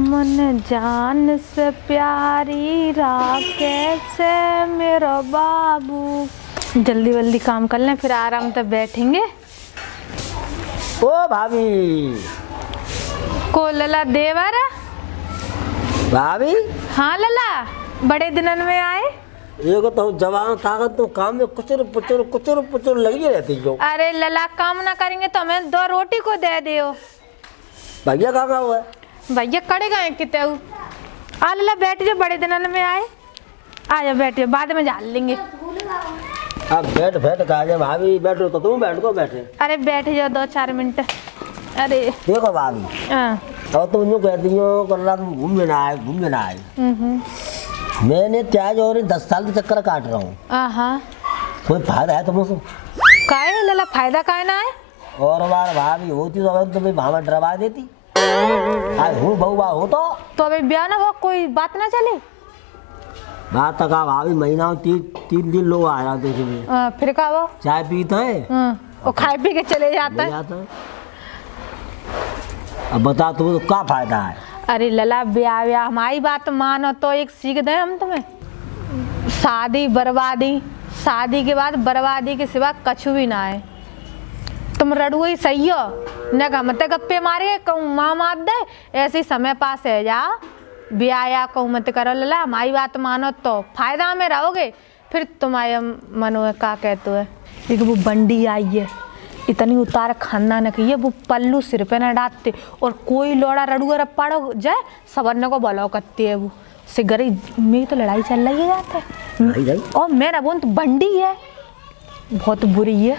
मन जान से प्यारी राकेश से मेरा बाबू। जल्दी जल्दी काम कर लें फिर आराम से बैठेंगे। ओ भाभी को लला देवर भाभी। हाँ लला, बड़े दिनन में आए। ये को तो जवान ताकत तो काम में कुचर पुचर लगी रहती जो। अरे लला काम ना करेंगे तो हमें 2 रोटी को दे दियो। भैया कहाँ हुआ है? भैया कड़े गए किते आ लला बैठ जाओ, बड़े दिनन में आए। आ जाओ बैठ जाओ, बाद में जान लेंगे। अब बैठ कहा जाए भाभी, बैठो तो तुम बैठ को बैठे। अरे बैठ जाओ 2-4 मिनट। अरे देखो भाभी, और तुम यूँ कहती हो कल रात घूमने ना आए। मैंने त्याज और 10 साल के चक्कर काट रहा हूँ। कोई फायदा है तुमसे? काहे लला फायदा काहे ना है? और बार भाभी होती तो तुम्हें भाव डरवा देती। आज हूँ बहुआ हो तो अभी ब्याह ना हो, कोई बात ना चले। बात तक भाभी महीना 3 दिन लोग आ रहा थे। फिर का वो चाय पीता है और खाए पी के चले जाता है। अब बता तुम्हें तो क्या फायदा है? अरे लला ब्याह हमारी बात मानो तो एक सीख दे हम तुम्हें। शादी के बाद बर्बादी के सिवा कछु भी ना है। तुम रड़ुआ ही सही हो न, गमते गप्पे मारे कहूँ माँ मार दे, ऐसे ही समय पास है जा। ब्याह कहूँ मत करो लला, हमारी बात मानो तो फायदा में रहोगे। फिर तुम्हारे मनो है का कहते है एक वो बंडी आई है, इतनी उतार खाना न कही, वो पल्लू सिर पे न डालते और कोई लोड़ा रड़ुआ रप्पाड़ो जाए सवरने को बलाओ करती है। वो सिगरी मेरी तो लड़ाई चल रही है जाते। और मेरा बोन तो बंडी है, बहुत बुरी है।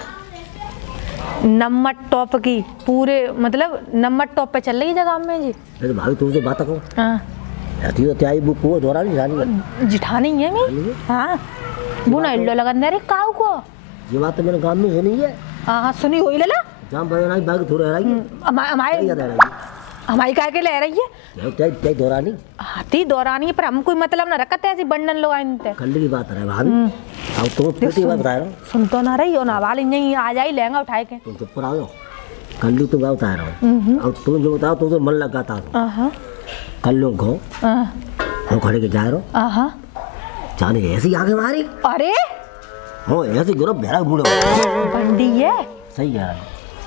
नंबर टॉप की पूरे मतलब नंबर टॉप पे चल रही जगह में जी। अरे भाभी तुमसे बात करो। ऐसी तो त्याई बुक को दोरा नहीं जानी जिठानी है मैं। हाँ वो ना इल्लो लगन रे काऊ को। ये बात तो मेरे गांव में सुनी है। हाँ सुनी होई लला। जाम बना बाग थोड़ा है हमारी काय के ले रही है। त्याई दोरानी हाथी दौरानी पर हम कोई मतलब ना रखते ऐसी बंडन लोग आए। कल की बात है भाभी। अब तुम पिटी बात रहा है। सुन तो ना रही हो ना वाली नहीं आ जाई लहंगा उठाए के। तुम चुप रहो। कल तुम गाँव बता रहा हूँ। अब तुम जो बताओ तुमसे मन लगाता हूँ। कल लोग घो खड़े के जा रहो जाने ऐसी आगे मारी। अरे हो ऐसे गिरो बेरा बूढ़ो बंडी है। सही है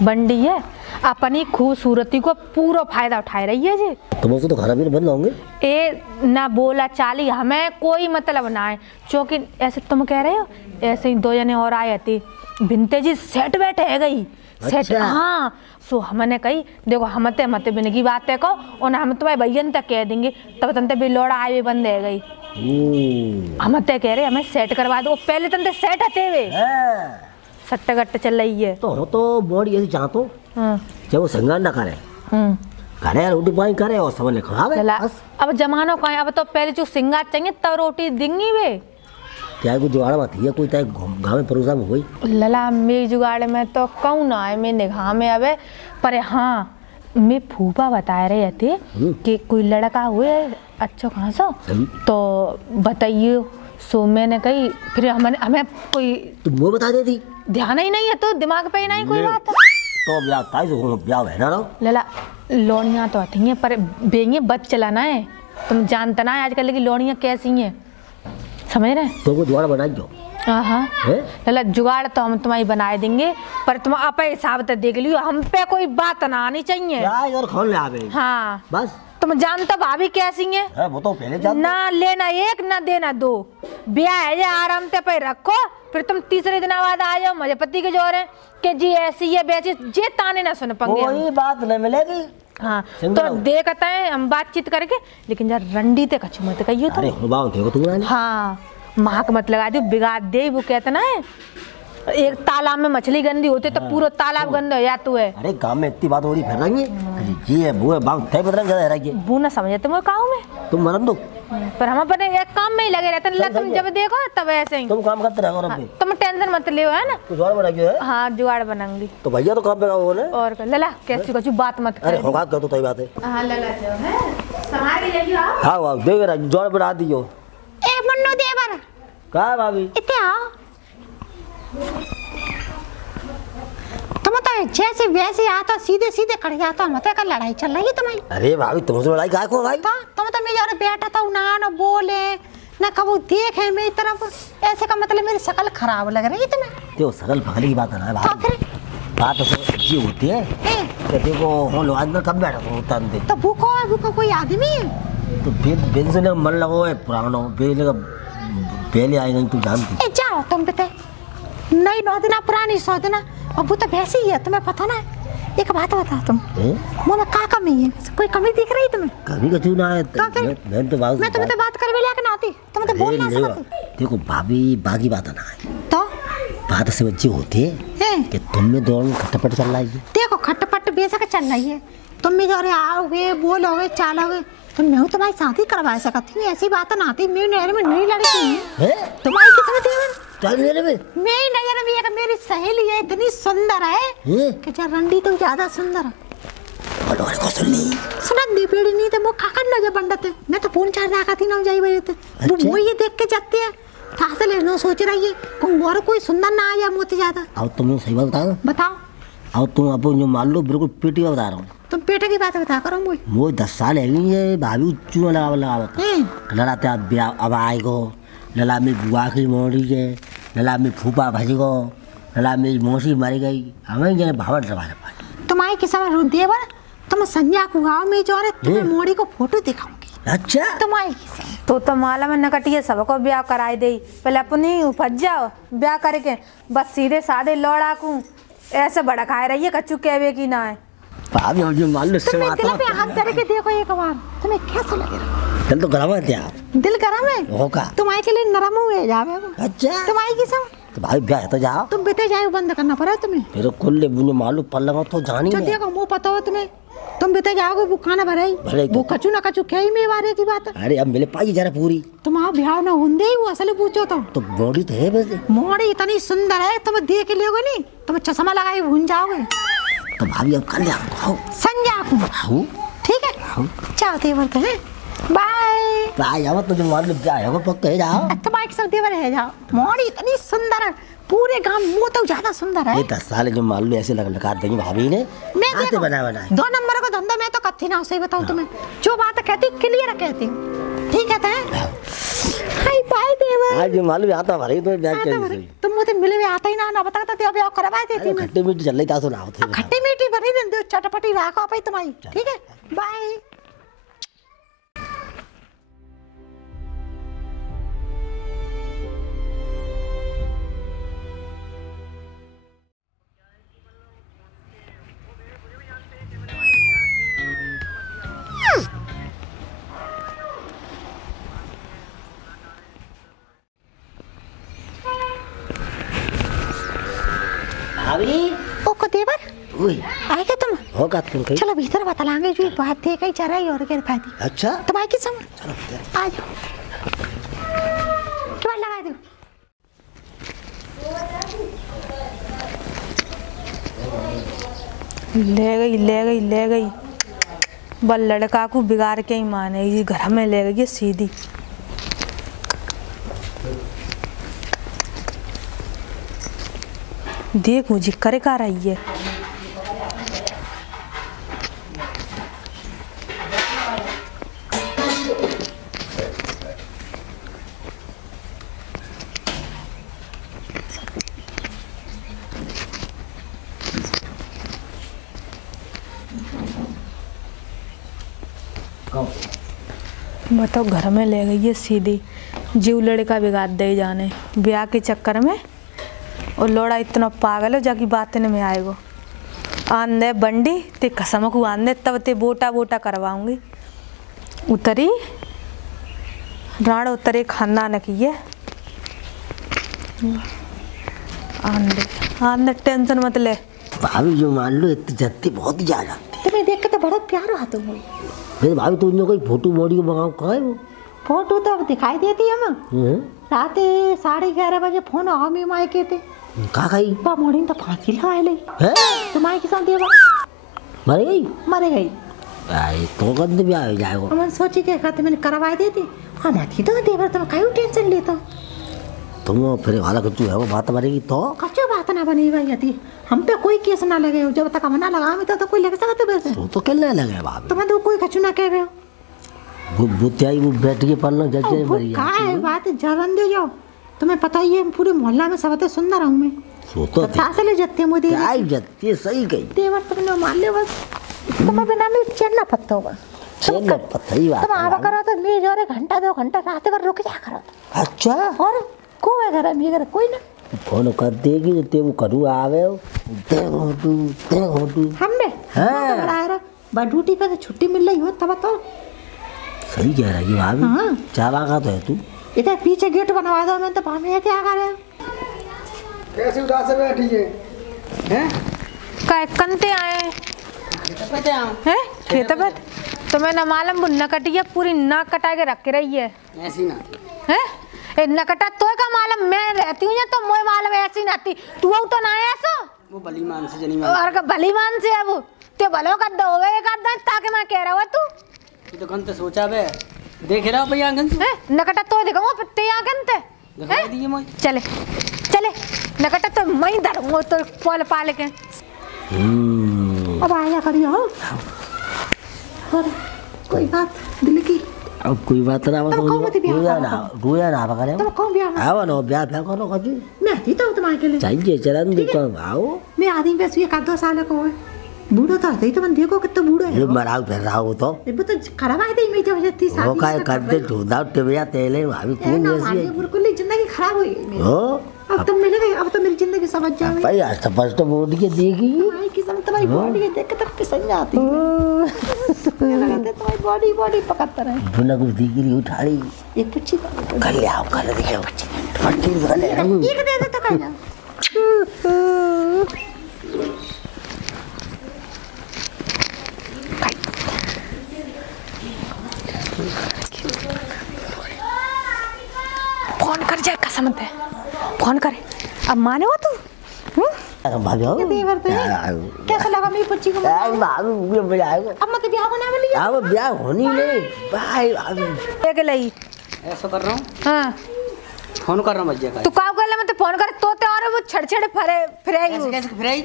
बंडी है, अपनी खूबसूरती को पूरा फायदा उठा रही है जी। तुम तो घर में बंद होंगे। ए ना बोला चाली हमें कोई मतलब ना है, क्योंकि ऐसे तुम कह रहे हो ऐसे ही 2 जने और आए थे भिनते जी सेट बैठ है गई। सेट हाँ सो हमने कही देखो हमते मत बिन की बात है को और ना हम तुम्हारे भैया तक कह देंगे तब तंते भी लोड़ा आए भी बंद है गई। हम ते कह रहे हमें सेट करवा दो। पहले तंते सेट हते वे सट्टा गट्टा चल रही है तो बॉडी ऐसी चाहतो जब वो संगान ना करे करे रोटी पानी करे और समझ ले खावे। अब जमानो का है, अब तो पहले जो सिंगार चाहिए तब रोटी देंगी वे। क्या कुछ जुगाड़ मत है कोई ताई गांव में परोसा में हुई लला मेरी जुगाड़ में तो कहूँ ना है मैं निगाह में अबे। पर हाँ मैं फूफा बता रहे थे कि कोई लड़का हुए अच्छा कहाँ सा तो बताइए। सो मैंने कही फिर हमें कोई तुम वो बता देती। ध्यान ही नहीं है तो दिमाग पे ही नहीं कोई बात। तो ब्याह है ना लला लौड़ियाँ तो आती हैं पर बेंगे बच चलाना है। तुम जानते ना आजकल की लौड़ियाँ कैसी हैं समझ रहे। तो वो जुगाड़ बनाइयो। हाँ लला जुगाड़ तो हम तुम्हारी बनाए देंगे पर तुम अपने हिसाब से देख लियो, हम पे कोई बात ना आनी चाहिए। और खोल ले आवे। हाँ बस तुम जानते भाभी कैसी है वो तो पहले जानते। ना लेना 1 ना देना 2। ब्याह है ये आराम से पे रखो फिर तुम तीसरे दिन बाद आ जाओ मुझे पति के जोर है कि जी ऐसी है वैसी जे ताने ना सुन पाएंगे। कोई बात नहीं मिलेगी। हाँ तो देखते हैं हम बातचीत करके लेकिन यार रंडी ते कछु मत कहियो तुम। अरे बात देखो तुम। हाँ माक मत लगा दियो बिगाड़ दे। वो कहते ना एक तालाब में मछली गंदी होती तो पूरा तालाब गंदा हो जाता है। अरे गांव में इतनी बात हो रही फिर रही है जी है वो है बात थे बदल जा रहा है वो ना समझे तुम गाँव में तुम मरन दो पर हम अपने एक काम में ही लगे रहते हैं। तुम जब देखो तब ऐसे ही तुम काम करते रहो। तुम टेंशन मत लियो है ना। कुछ और बनाइए है। हाँ जुगाड़ बनाऊंगी तो भैया तो काम पे वो ना और लला कैसी कुछ बात मत कर। अरे होगा कर तो सही बात है। हां लला जो है संभाल जाइयो आप। हां वाह देख रहा जोड़ बढ़ा दियो। ए मन्नू देवर का भाभी इते आओ तुम तो जैसे वैसे आता सीधे सीधे खड़ जाता मत का लड़ाई चल रही है तुम्हारी। अरे भाभी तुमसे लड़ाई काय को भाई? तुम तो मेरे यार बैठा था ना बोले ना कबू देखे मेरी तरफ, ऐसे का मतलब मेरी शकल खराब लग रही है तुम्हें। तो शकल पकड़ी की बात है ना भाभी, बात तो अच्छी होती है कि देखो हम लोग आदमी कब बैठा तो होता नहीं तो भूखो कोई आदमी है तो बेन से मन लगो है पुराना बेले का पहले आई नहीं तू जानती। जाओ तुम बता नई 9 दिन पुरानी 100 दिन अब वो तो वैसे ही है तुम्हें पता ना। एक बात बता तुम मुझे क्या कमी है? कोई कमी दिख रही तुम्हें? कभी कछु ना है मैं तो बात कर लेके ना आती तुम तो बोल ना सकती। देखो भाभी बाकी बात ना है तो बात से बच्चे होते हैं कि तुम में दोनों खटपट चल रही है। देखो खटपट बेशक चल रही है, तुम में जो आओगे बोलोगे चालोगे तो मैं तुम्हारी शादी करवा सकती हूँ, ऐसी बात ना आती। मेरी नजर में नई लड़की है तुम्हारी किस्मत है। मेरी नजर में एक मेरी सहेली है इतनी सुंदर है कि रंडी तो ज्यादा सुंदर है। सुनत पेड़ी नहीं तो वो खाकर न जा पंडित मैं तो फोन चार रखा थी ना जाई वजह तो वो ये देख के जाते हैं था लेना सोच रही है कौन और कोई सुंदर ना आ जाए मोती ज्यादा। अब तुम सही बात बताओ। अब तुम अब जो मान लो बिल्कुल पेटी का बता रहा हूँ। तुम पेटे की बात बता करो वो 10 साल है भाभी चूना लगा लड़ाते अब आएगो लला में बुआ की मोड़ी के लला में फूफा भजी गो लला में मौसी मर गई हमें जने भावट रवा तुम्हारी किस्म देवर तुम संज्ञा को आओ मैं जो तुम्हें मोड़ी को फोटो दिखाऊंगी। अच्छा तुम्हारी तो माला में नकटिए सबको ब्याह कराई दे पहले अपनी उपज जाओ ब्याह करके बस सीधे साधे लौड़ा को ऐसे बड़ा खाए रही है कच्चू कहवे की ना है। भाभी हम जो मान लो से बात दिल पे हाथ करके देखो एक बार तुम्हें कैसा लगेगा? दिल तो गरम है क्या? दिल गरम है होगा तुम्हारे के लिए नरम हुए जावे। अच्छा तुम्हारी किस्म तो भाई ब्याह तो जाओ तुम बेटे जाओ बंद करना पड़ा तुम्हें फिर कुल्ले मुझे मालूम पल्ला तो जानी है देखो मुंह पता हो तुम्हें तुम बेटे जाओगे वो खाना भराई वो कचू ना कचू खाई में बारे की बात है। अरे अब मेरे पाई जरा पूरी तुम आ ब्याह ना होंदे ही वो असल पूछो तो बॉडी तो है वैसे मोड़ी इतनी सुंदर है तुम देख लोगे नहीं तुम चश्मा लगाए भून जाओगे। तो भाभी अब कर ले संज्ञा को ठीक है चाहो देवर कहे बाय बाय अब तो जो मान लो ब्याह होगा पक्का है जाओ तुम्हारे के साथ देवर है जाओ मोड़ी इतनी सुंदर है पूरे गांव वो तो ज्यादा सुंदर है। ये 10 साल जो मान लो ऐसे लगा देंगे भाभी ने आते बना 2 नंबर का धंधा मैं तो कथी ना सही बताऊं तुम्हें जो बात कहती क्लियर कहती ठीक है हाय बाय देवर आज मान लो आता भरे तो ब्याह कैसे तुम मुझे मिले हुए आता ही ना बताता तो ब्याह करवा देती मैं। खट्टी मीठी चल रही था सुनाओ थे खट्टी मीठी बनी दे चटपटी राखो भाई तुम्हारी ठीक है बाय। ओ को देवर ओए आएगा तुम होगा तुम कहीं चलो भीतर बतलाएंगे जो बात थे कहीं चल रही और क्या फायदी। अच्छा तुम्हारी की समझ चलो आ जाओ क्या लगा दो ले गई बल लड़का को बिगाड़ के ही माने घर में ले गई सीधी। देख मुझे करे का रही है बताओ घर में ले गई है सीधी जीव लड़का बिगाड़ दे जाने ब्याह के चक्कर में और लोड़ा इतना पागल हो जाकी बातें में आएगो आंदे बंडी ते कसम को आंदे तब ते बोटा बोटा करवाऊंगी उतरी राण उतरे खानदान की है आंदे आंदे टेंशन मत ले भाभी जो मान लो इतनी जत्ती बहुत ही जा जाती तुम्हें देख के तो बड़ा प्यार हुआ तुम्हें। फिर भाभी तुम जो कोई फोटो मोड़ी को मंगाओ कहाँ है वो फोटो तो अब दिखाई देती है हम रात 11:30 बजे फोन आओ में माई के थे कहाँ गई बा मोड़ी तो फांसी लगा ले तुम्हारे के साथ देवा मर गई आई तो कद भी आ जाएगा हम सोची के खाते मैंने करवाई देती हम आती तो देवर तुम काहे टेंशन लेता तुम फिर वाला कुछ है वो बात बनेगी तो कच्चो बात ना बनी भाई यदि हम पे कोई केस ना लगे हो, जब तक हम ना लगा में तो कोई लग सकता वैसे। तो कहने लगे भाभी तुम्हें तो कोई कछु ना कह रहे हो। वो त्याई वो बैठ के पढ़ना जज वो मरी का है बात जरन दे जाओ। तुम्हें पता ही है पूरे मोहल्ला में सबसे सुंदर हूं मैं। सो तो से ले जाते मुझे क्या जत्ती सही गई देवर तुमने मान ले बस। तुम्हें बिना में चलना पत्ता होगा। चल पता ही बात तुम आवा करो तो ले जाओ रे घंटा 2 घंटा रात भर रुक जा करो। अच्छा और को है घर में अगर कोई ना फोन कर देगी ते वो करू आवे ते होटू हमने हां बा ड्यूटी पे तो छुट्टी मिल रही हो तब तो सही कह रही है भाभी। हाँ। चावा का तो है तू इधर पीछे गेट बनवा दो। मैं तो भाभी क्या कर रहे हो कैसे उदास से बैठी है हैं? काय कंते आए हैं खेत पे तुम्हें न मालूम वो नकटिया पूरी नाक कटा के रख के रही है ऐसी ना हैं ए नकटा तो का मालूम मैं रहती हूं या तो मोय मालूम ऐसी नाती तू तो ना है ऐसा वो भली मान से जनी मान और का भली मान से अब ते भलो का दोवे का दन ताके मैं कह रहा हूं तू ये तो गंत सोचा बे देख रहा भैया गंत हैं नकटा तो दिखाऊं पत्ते आ गंते दिखा दिए मोय चले चले नकटा तो मैं धरूंगा तो पोल पाल के अब आया करियो और कोई बात दिल की अब कोई बात ना तब कौन मत ब्याह रोया ना पकड़े तब कौन ब्याह आओ ना ब्याह फेंको करो कभी मैं आती तो तुम्हारे के लिए चाहिए चलन दुकान आओ मैं आदमी पे सुई 1-2 साल को है बूढ़ा तो है तो मन देखो कितना बूढ़ा है ये मराल फिर रहा हो तो ये तो खराब है मैं जब जत्ती शादी वो काय करते ढूंढा टिबिया तेले भाभी तू जैसी है बिल्कुल जिंदगी खराब हुई मेरी हो अब तो मिल गई। अब तो मेरी जिंदगी समझ जाओ भाई आज तो फर्स्ट बोर्ड के देगी भाई की समझ तुम्हारी बॉडी देख के तक पिसन जाती है लगाते तुम्हारी बॉडी पकड़ता रहे बिना कुछ दिखरी उठाड़ी एक कुछ कर ले आओ कर दिखे फटी कर ले एक दे दे तो कह जा फोन कर जाए कसम ते फोन करे अब माने हो तू भाभी हो देवर तो कैसा लगा मेरी बच्ची को भाभी मुझे मजा आएगा अब मत ब्याह बना में लिया अब ब्याह होनी नहीं भाई भाभी एक लई ऐसा कर रहा हूं हां फोन कर रहा हूं भैया का तू का कर ले मैं तो फोन कर तोते और वो छड़छड़ फिरेगी कैसे कैसे फिराई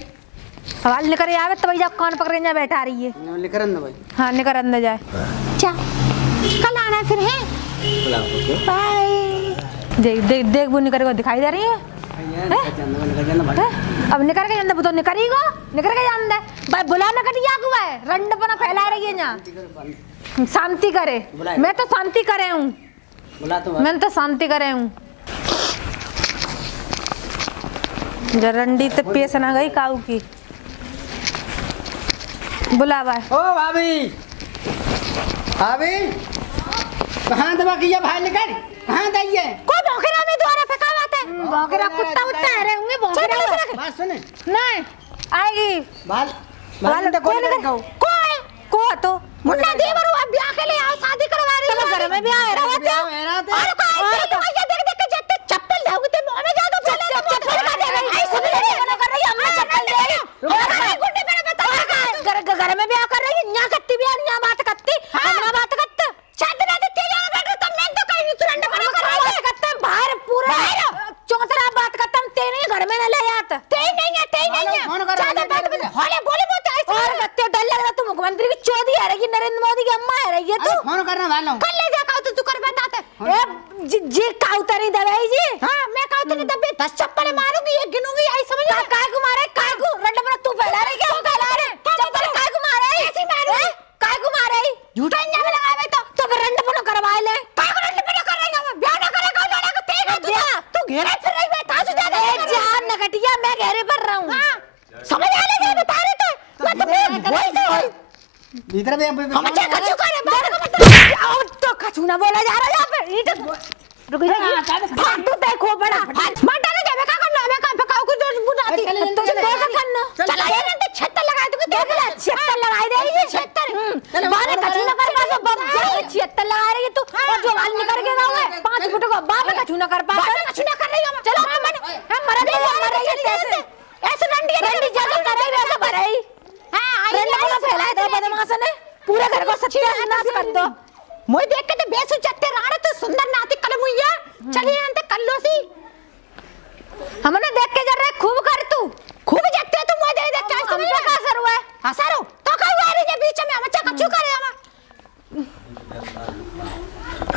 हवाल निकर आवे तब जा कान पकड़े जा बैठा रही है लिख रहा ना भाई हां निकर अंदर जाए चा कल आना फिर है बुलाओ ओके बाय देख देख देख वो निकर को दिखाई दे रही है भैया निकल जाना भाई हैं? अब निकर के अंदर तो निकरेगो निकर के अंदर भाई बुला न कटिया को है रंडपना फैला रही है यहां शांति करे मैं तो शांति करे हूं बुला तो मैं तो शांति करे हूं जरंडी तो पेश ना गई काऊ की बुला भाई ओ भाभी भाभी कहां दबा किया भाई निकल कहां दइए को भौंकरा में द्वारा फेंका बात है भौंकरा कुत्ता उत्ता है रे होंगे भौंकरा बात सुने नहीं आएगी बाल वाल तो कौन है को है को तो मुन्ना देवर अब ब्याह के लिए आओ शादी करवा रही चलो घर में भी आ रहा है और को देख देख के जब चप्पल लाओगे तो मुंह में जा दो चले चप्पल का दे रही आई सुन रही है कर रही है हमने चप्पल दे रही गुंडे मेरे बता घर में भी आ कर रही है यहां कत्ती भी यहां बात करती हमरा बात करते छत ना देते जा बैठो तब मैं तो कहीं तुरंत बना कर रही बात करते बाहर पूरा चौतरा बात करता हम तेरे घर में न ले जात ते नहीं है फोन कर ज्यादा बात में होले बोले बोलते ऐसे और कत्ते डर लग रहा तू मुख्यमंत्री की चौधी है रही नरेंद्र मोदी की अम्मा है रही है तू फोन करना वाला हूं कल ले जा काऊ तो तू कर बताते ए जी काउतरी दवाई जी हां मैं काऊ तो दबे 10 चप्पल मारूंगी एक गिनूंगी आई समझ काय को मारे काय को रंड पर तू फैला रही क्या फैला रहे चप्पल काय को मारे ऐसी मारू काय को मारे झूठा इंजा में लगावे तो रंड पर करवा ले काय को रंड पे कर रही मैं ब्याह ना करेगा लड़ा को तेरा तू घेरा फिर रही बैठा सु जा ए जान नगटिया मैं घेरे पर रहा हूं समझ आ ले बता रहे थे मैं तो वही से भीतर भी हम क्या कछु करे बाहर का मतलब तो कछु ना बोला जा रहा है यहाँ पे ईट रुक जा तू देखो बड़ा मटा ने देवे का करना मैं का पकाओ को जो बुलाती तो क्या करना चला ये ना तो छत्तर लगा दूंगी देख ले छिहत्तर लगाई देगी छत्तर बारे कछु ना कर पास बम जाए 76 लगा रही है तू और जो हाल निकल के गाँव है 5 फुट को बाप कछु ना कर पास कछु ना कर रही हूं चलो हम मर रही है कैसे ऐसे रंडी जगह कर रही वैसे भराई हां रंडी को फैलाए दो बदमाश ने पूरे घर को सत्यानाश कर दो मोय देख के तो बेसु चट्टे राणे तो सुंदर नाती कलमुइया चलिए अंत कल्लो सी हमने देख के जरा खूब कर तू खूब जगते हो तुम मुझे देख के समझ में का असर हुआ है असर हो तो का हुआ रे बीच में हम अच्छा कछु करे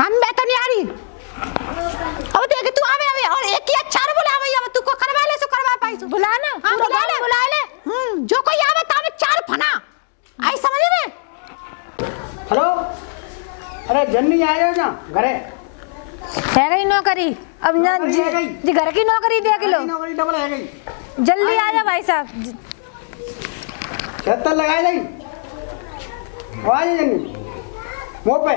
हम मैं तो नहीं आ रही अब देख तू आवे आवे और एक ही अच्छा रे बुलावे अब तू को करवा ले सो करवा पाई सो बुला ना, हां बुला ले जो कोई आवे तावे चार फना आई समझ में। हेलो अरे जन्नी आए हो ना घरे है गई नौकरी अब ना नौकरी है गई। जी घर की नौकरी देख लो नौकरी डबल है गई जल्दी आ जा भाई साहब 76 लगाए नहीं आवाज जन्नी मुंह पे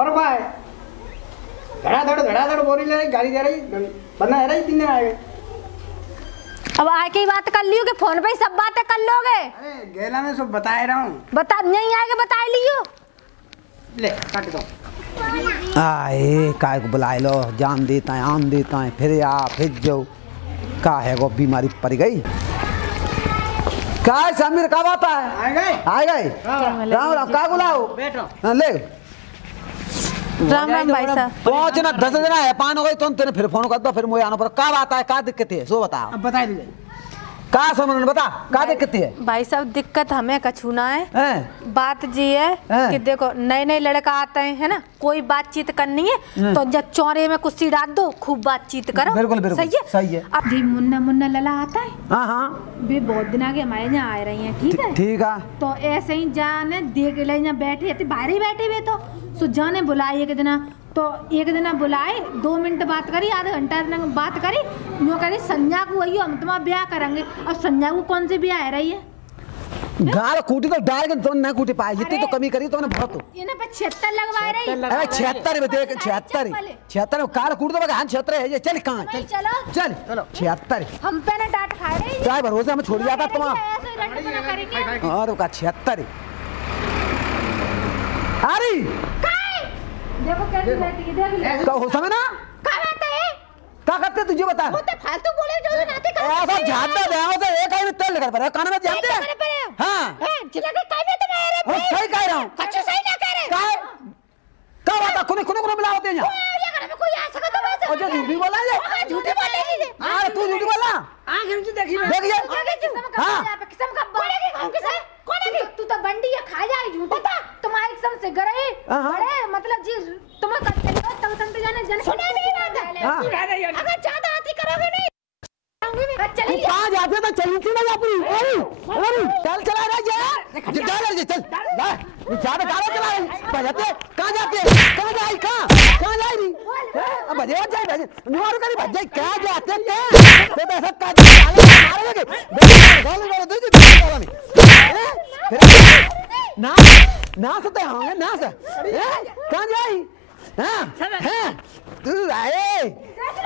और क्या है धड़ाधड़ बोरी ले रही गाड़ी दे रही बंदा है रही 3 दिन आए अब आके ही बात कर लियो कि फोन पे ही सब बातें कर लोगे। अरे गेला में सब बता रहा हूँ बता नहीं आएगा बता लियो ले काट दो आए काय को बुला लो जान देता है आन देता है फिर आ फिर जाओ का है वो बीमारी पड़ गई काय समीर का बात है आ गए राम राम का बुलाओ बैठो हाँ, ले राम राम भाई साहब पहुंच ना 10 दिन है पान हो गई तो तेने फिर फोन कर दो फिर मुझे आना पर का बात है का दिक्कत है सो बता अब बता दीजिए का समझ बता का दिक्कत है भाई साहब दिक्कत हमें कछु ना है हैं? बात जी है हैं? कि देखो नए नए लड़का आते हैं है ना कोई बातचीत करनी है तो जब चौरे में कुर्सी डाल दो खूब बातचीत करो बिल्कुल, बिल्कुल, सही है। अब जी मुन्ना मुन्ना लला आता है हाँ हाँ वे बहुत दिन आगे हमारे यहाँ आ रही हैं ठीक है ठीक है तो ऐसे ही जाने देख ले यहाँ बैठे थे बाहर ही बैठे हुए तो सो जाने बुलाए एक दिन तो एक दिन बुलाए 2 मिनट बात करी आधा घंटा बात करी नो करी संध्या को वही हम तुम्हारा ब्याह करेंगे अब संध्या को कौन से ब्याह रही है गाल कूटी तो डाल के तो नहीं कूटी पाए जितनी तो कमी करी तो बहुत इन्हें पे 76 लगवा रही अरे 76 में देख 76 में काल कूट दो हाँ 76 है ये चल कहाँ चल चलो चल 76 हम पे ना डांट खा रही क्या भरोसे हमें छोड़ जाता तुम ऐसे ही रट बना करेंगे और का 76 अरे देखो कैसी बैठी है देख ले का हो समय ना का बात है क्या करते तुझे बता वो तो फालतू बोले जो नाते कर ऐसा जाता है ऐसा एक आई में तेल लगा पड़ा कान में जानते हैं हाँ जिला के काय में तो मैं रे और सही कह रहा हूँ कछु सही ना करे का बात है कोने मिला होते हैं ये घर में कोई आ सका तो बस और जो झूठी बोला है झूठे बोलेगी अरे तू झूठी बोला आंख में देखी देखिए हाँ किस्म का बोलेगी कौन है तू तो बंडी है खा जाए झूठी तुम्हारी कसम से गरे बड़े मतलब जी तुम्हें करते हो तब तक जाने जन सुना नहीं बात हाँ अगर ज्यादा आती करोगे नहीं तू कहाँ जाते तो चलती ना अपनी अरे चल चला रहा जा चल ज्यादा गाड़ी चला बजाते कहाँ जाते कहाँ जाए कहाँ जाए रही अब बजे न्यूर करी बज जाए क्या जाते क्या तो ऐसा काज मारेंगे ना ना सते होंगे ना से कहाँ जाए हाँ तू आए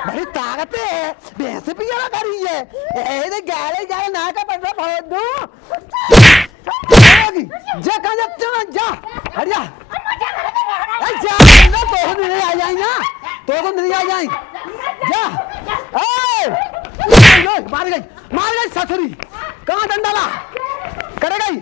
बड़ी ताकत है भैंस भी क्या करी है ऐसे गाले ना का पता बहुत दो जा कहाँ जाते हो जा हट जा जा ना तो नहीं आ जाएंगे तो नहीं आ जाएंगे जा मार गई ससुरी कहाँ डंडाला करे गई